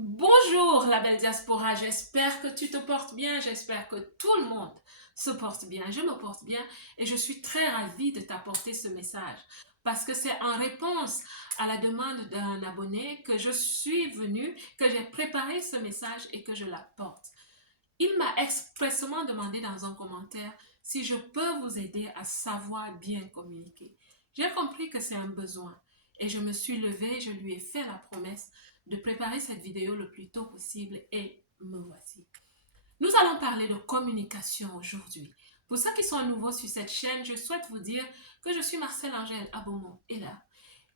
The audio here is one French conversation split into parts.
Bonjour la belle diaspora, j'espère que tu te portes bien, j'espère que tout le monde se porte bien, je me porte bien et je suis très ravie de t'apporter ce message parce que c'est en réponse à la demande d'un abonné que je suis venue, que j'ai préparé ce message et que je l'apporte. Il m'a expressément demandé dans un commentaire si je peux vous aider à savoir bien communiquer. J'ai compris que c'est un besoin et je me suis levée, je lui ai fait la promesse de préparer cette vidéo le plus tôt possible et me voici. Nous allons parler de communication aujourd'hui. Pour ceux qui sont nouveaux sur cette chaîne, je souhaite vous dire que je suis Marcel Angèle Abomon et là.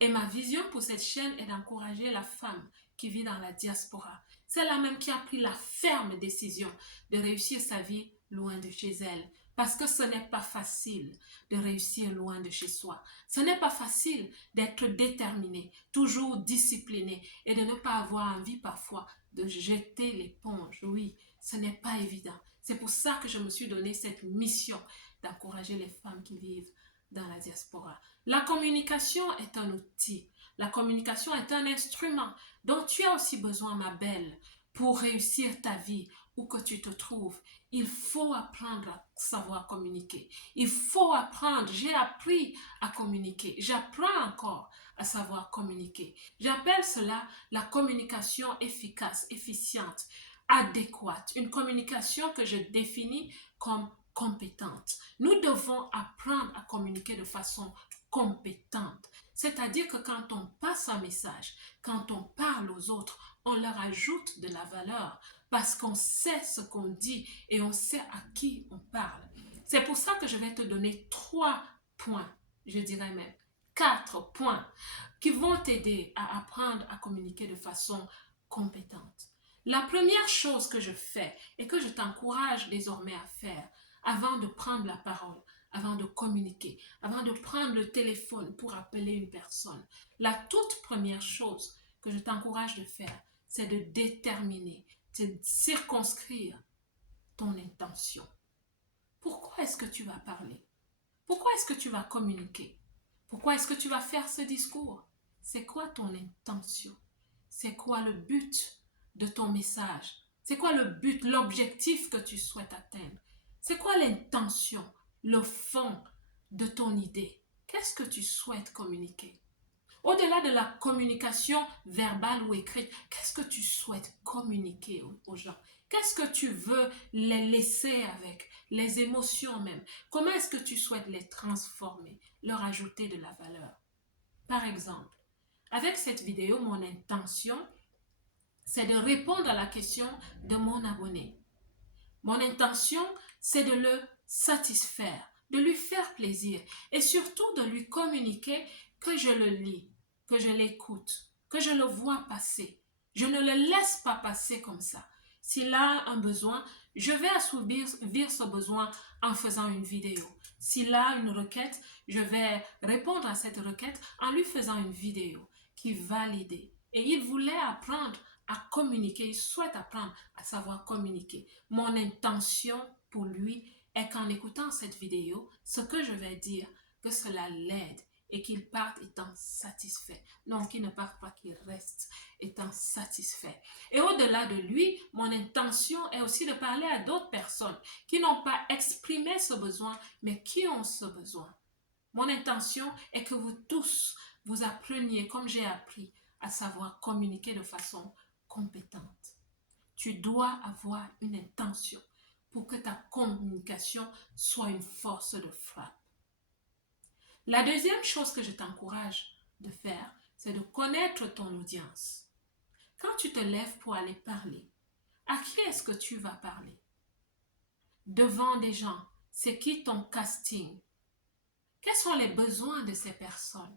Et ma vision pour cette chaîne est d'encourager la femme qui vit dans la diaspora. C'est la même qui a pris la ferme décision de réussir sa vie loin de chez elle. Parce que ce n'est pas facile de réussir loin de chez soi. Ce n'est pas facile d'être déterminé, toujours discipliné et de ne pas avoir envie parfois de jeter l'éponge. Oui, ce n'est pas évident. C'est pour ça que je me suis donné cette mission d'encourager les femmes qui vivent dans la diaspora. La communication est un outil. La communication est un instrument dont tu as aussi besoin, ma belle, pour réussir ta vie, où que tu te trouves. Il faut apprendre à savoir communiquer. Il faut apprendre. J'ai appris à communiquer. J'apprends encore à savoir communiquer. J'appelle cela la communication efficace, efficiente, adéquate. Une communication que je définis comme compétente. Nous devons apprendre à communiquer de façon compétente. C'est-à-dire que quand on passe un message, quand on parle aux autres, on leur ajoute de la valeur parce qu'on sait ce qu'on dit et on sait à qui on parle. C'est pour ça que je vais te donner 3 points, je dirais même 4 points, qui vont t'aider à apprendre à communiquer de façon compétente. La première chose que je fais et que je t'encourage désormais à faire avant de prendre la parole, avant de communiquer, avant de prendre le téléphone pour appeler une personne, la toute première chose que je t'encourage de faire, c'est de déterminer, de circonscrire ton intention. Pourquoi est-ce que tu vas parler? Pourquoi est-ce que tu vas communiquer? Pourquoi est-ce que tu vas faire ce discours? C'est quoi ton intention? C'est quoi le but de ton message? C'est quoi le but, l'objectif que tu souhaites atteindre? C'est quoi l'intention, le fond de ton idée? Qu'est-ce que tu souhaites communiquer? Au-delà de la communication verbale ou écrite, qu'est-ce que tu souhaites communiquer aux gens? Qu'est-ce que tu veux les laisser avec? Les émotions même. Comment est-ce que tu souhaites les transformer, leur ajouter de la valeur? Par exemple, avec cette vidéo, mon intention, c'est de répondre à la question de mon abonné. Mon intention, c'est de le satisfaire, de lui faire plaisir et surtout de lui communiquer que je le lis, que je l'écoute, que je le vois passer. Je ne le laisse pas passer comme ça. S'il a un besoin, je vais assouvir ce besoin en faisant une vidéo. S'il a une requête, je vais répondre à cette requête en lui faisant une vidéo qui va l'aider. Et il voulait apprendre à communiquer, il souhaite apprendre à savoir communiquer. Mon intention pour lui est qu'en écoutant cette vidéo, ce que je vais dire, que cela l'aide et qu'il parte étant satisfait. Non, qu'il ne parte pas, qu'il reste étant satisfait. Et au-delà de lui, mon intention est aussi de parler à d'autres personnes qui n'ont pas exprimé ce besoin, mais qui ont ce besoin. Mon intention est que vous tous, vous appreniez, comme j'ai appris, à savoir communiquer de façon compétente. Tu dois avoir une intention pour que ta communication soit une force de frappe. La deuxième chose que je t'encourage de faire, c'est de connaître ton audience. Quand tu te lèves pour aller parler, à qui est-ce que tu vas parler? Devant des gens, c'est qui ton casting? Quels sont les besoins de ces personnes?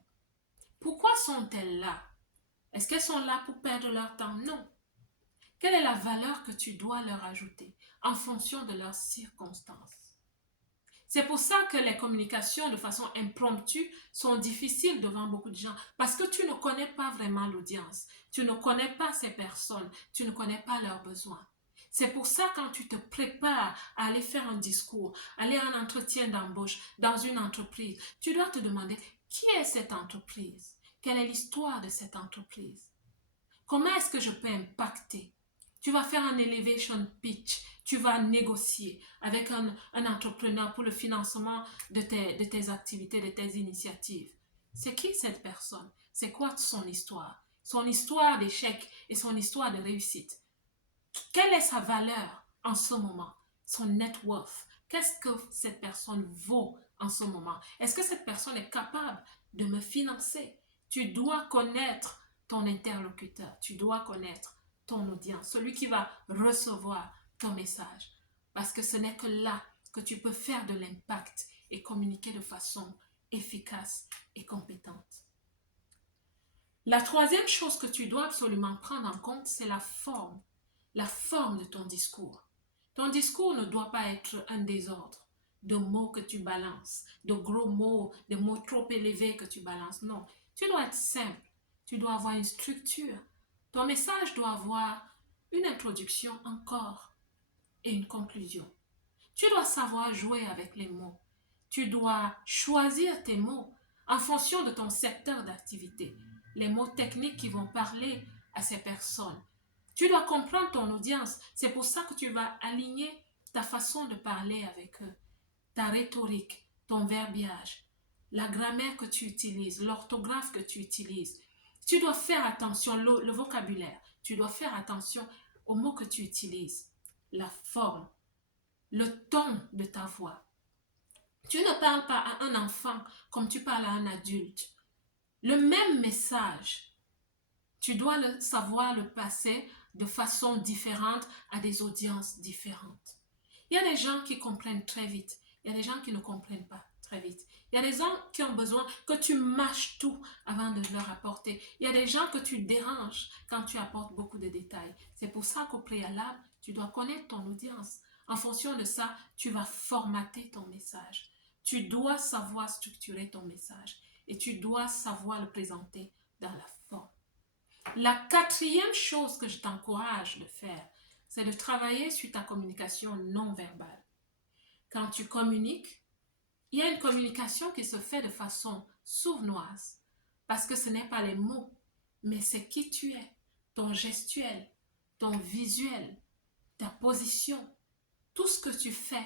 Pourquoi sont-elles là? Est-ce qu'elles sont là pour perdre leur temps? Non. Quelle est la valeur que tu dois leur ajouter en fonction de leurs circonstances? C'est pour ça que les communications de façon impromptue sont difficiles devant beaucoup de gens parce que tu ne connais pas vraiment l'audience, tu ne connais pas ces personnes, tu ne connais pas leurs besoins. C'est pour ça quand tu te prépares à aller faire un discours, aller à un entretien d'embauche dans une entreprise, tu dois te demander qui est cette entreprise? Quelle est l'histoire de cette entreprise? Comment est-ce que je peux impacter? Tu vas faire un elevation pitch, tu vas négocier avec un entrepreneur pour le financement de tes activités, de tes initiatives. C'est qui cette personne? C'est quoi son histoire? Son histoire d'échec et son histoire de réussite. Quelle est sa valeur en ce moment? Son net worth. Qu'est-ce que cette personne vaut en ce moment? Est-ce que cette personne est capable de me financer? Tu dois connaître ton interlocuteur. Tu dois connaître ton audience, celui qui va recevoir ton message. Parce que ce n'est que là que tu peux faire de l'impact et communiquer de façon efficace et compétente. La troisième chose que tu dois absolument prendre en compte, c'est la forme de ton discours. Ton discours ne doit pas être un désordre de mots que tu balances, de gros mots, de mots trop élevés que tu balances. Non, tu dois être simple, tu dois avoir une structure. Ton message doit avoir une introduction, un corps et une conclusion. Tu dois savoir jouer avec les mots. Tu dois choisir tes mots en fonction de ton secteur d'activité, les mots techniques qui vont parler à ces personnes. Tu dois comprendre ton audience. C'est pour ça que tu vas aligner ta façon de parler avec eux, ta rhétorique, ton verbiage, la grammaire que tu utilises, l'orthographe que tu utilises. Tu dois faire attention, le vocabulaire. Tu dois faire attention aux mots que tu utilises, la forme, le ton de ta voix. Tu ne parles pas à un enfant comme tu parles à un adulte. Le même message, tu dois savoir le passer de façon différente à des audiences différentes. Il y a des gens qui comprennent très vite. Il y a des gens qui ne comprennent pas très vite. Il y a des gens qui ont besoin que tu mâches tout avant de leur apporter. Il y a des gens que tu déranges quand tu apportes beaucoup de détails. C'est pour ça qu'au préalable, tu dois connaître ton audience. En fonction de ça, tu vas formater ton message. Tu dois savoir structurer ton message et tu dois savoir le présenter dans la forme. La quatrième chose que je t'encourage de faire, c'est de travailler sur ta communication non verbale. Quand tu communiques, il y a une communication qui se fait de façon sournoise parce que ce n'est pas les mots, mais c'est qui tu es, ton gestuel, ton visuel, ta position, tout ce que tu fais,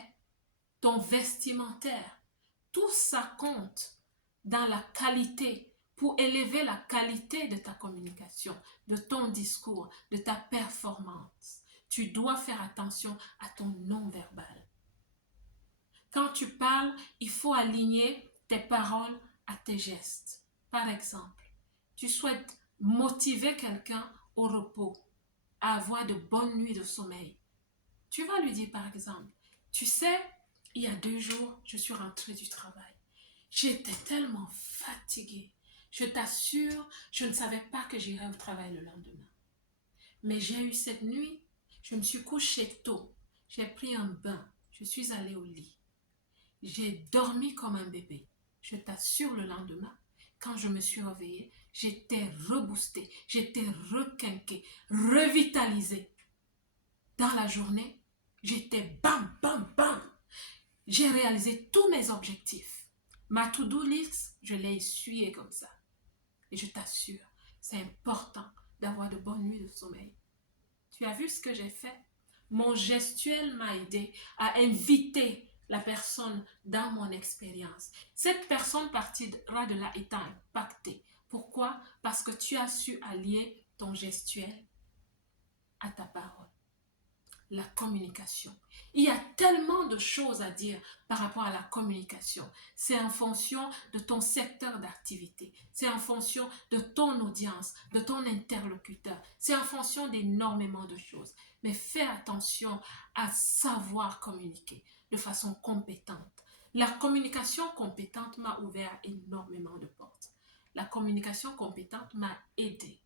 ton vestimentaire, tout ça compte dans la qualité, pour élever la qualité de ta communication, de ton discours, de ta performance. Tu dois faire attention à ton non-verbal. Quand tu parles, il faut aligner tes paroles à tes gestes. Par exemple, tu souhaites motiver quelqu'un au repos, à avoir de bonnes nuits de sommeil. Tu vas lui dire par exemple, tu sais, il y a 2 jours, je suis rentrée du travail. J'étais tellement fatiguée. Je t'assure, je ne savais pas que j'irais au travail le lendemain. Mais j'ai eu cette nuit, je me suis couchée tôt. J'ai pris un bain, je suis allée au lit. J'ai dormi comme un bébé. Je t'assure, le lendemain, quand je me suis réveillée, j'étais reboostée, j'étais requinquée, revitalisée. Dans la journée, j'étais bam, bam, bam. J'ai réalisé tous mes objectifs. Ma to-do list, je l'ai essuyée comme ça. Et je t'assure, c'est important d'avoir de bonnes nuits de sommeil. Tu as vu ce que j'ai fait? Mon gestuel m'a aidé à inviter la personne dans mon expérience. Cette personne partira de là étant impactée. Pourquoi? Parce que tu as su allier ton gestuel à ta parole. La communication. Il y a tellement de choses à dire par rapport à la communication. C'est en fonction de ton secteur d'activité. C'est en fonction de ton audience, de ton interlocuteur. C'est en fonction d'énormément de choses. Mais fais attention à savoir communiquer de façon compétente. La communication compétente m'a ouvert énormément de portes. La communication compétente m'a aidé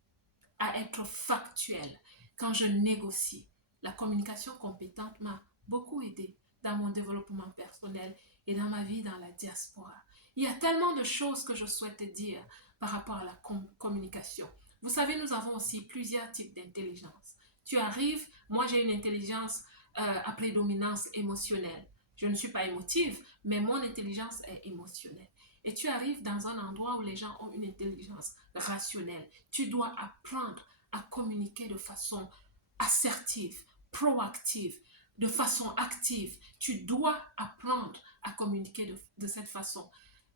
à être factuelle quand je négocie. La communication compétente m'a beaucoup aidé dans mon développement personnel et dans ma vie dans la diaspora. Il y a tellement de choses que je souhaite dire par rapport à la communication. Vous savez, nous avons aussi plusieurs types d'intelligence. Tu arrives, moi j'ai une intelligence à prédominance émotionnelle. Je ne suis pas émotive, mais mon intelligence est émotionnelle. Et tu arrives dans un endroit où les gens ont une intelligence rationnelle. Tu dois apprendre à communiquer de façon assertive, proactive, de façon active. Tu dois apprendre à communiquer de cette façon.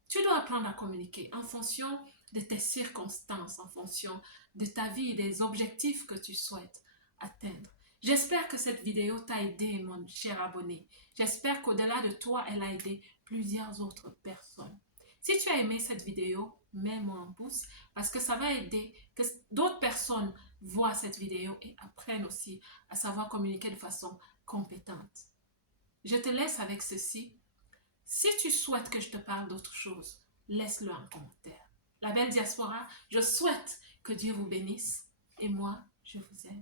Tu dois apprendre à communiquer en fonction de tes circonstances, en fonction de ta vie et des objectifs que tu souhaites atteindre. J'espère que cette vidéo t'a aidé, mon cher abonné. J'espère qu'au-delà de toi, elle a aidé plusieurs autres personnes. Si tu as aimé cette vidéo, mets-moi un pouce parce que ça va aider que d'autres personnes voient cette vidéo et apprennent aussi à savoir communiquer de façon compétente. Je te laisse avec ceci. Si tu souhaites que je te parle d'autre chose, laisse-le en commentaire. La belle diaspora, je souhaite que Dieu vous bénisse et moi, je vous aime.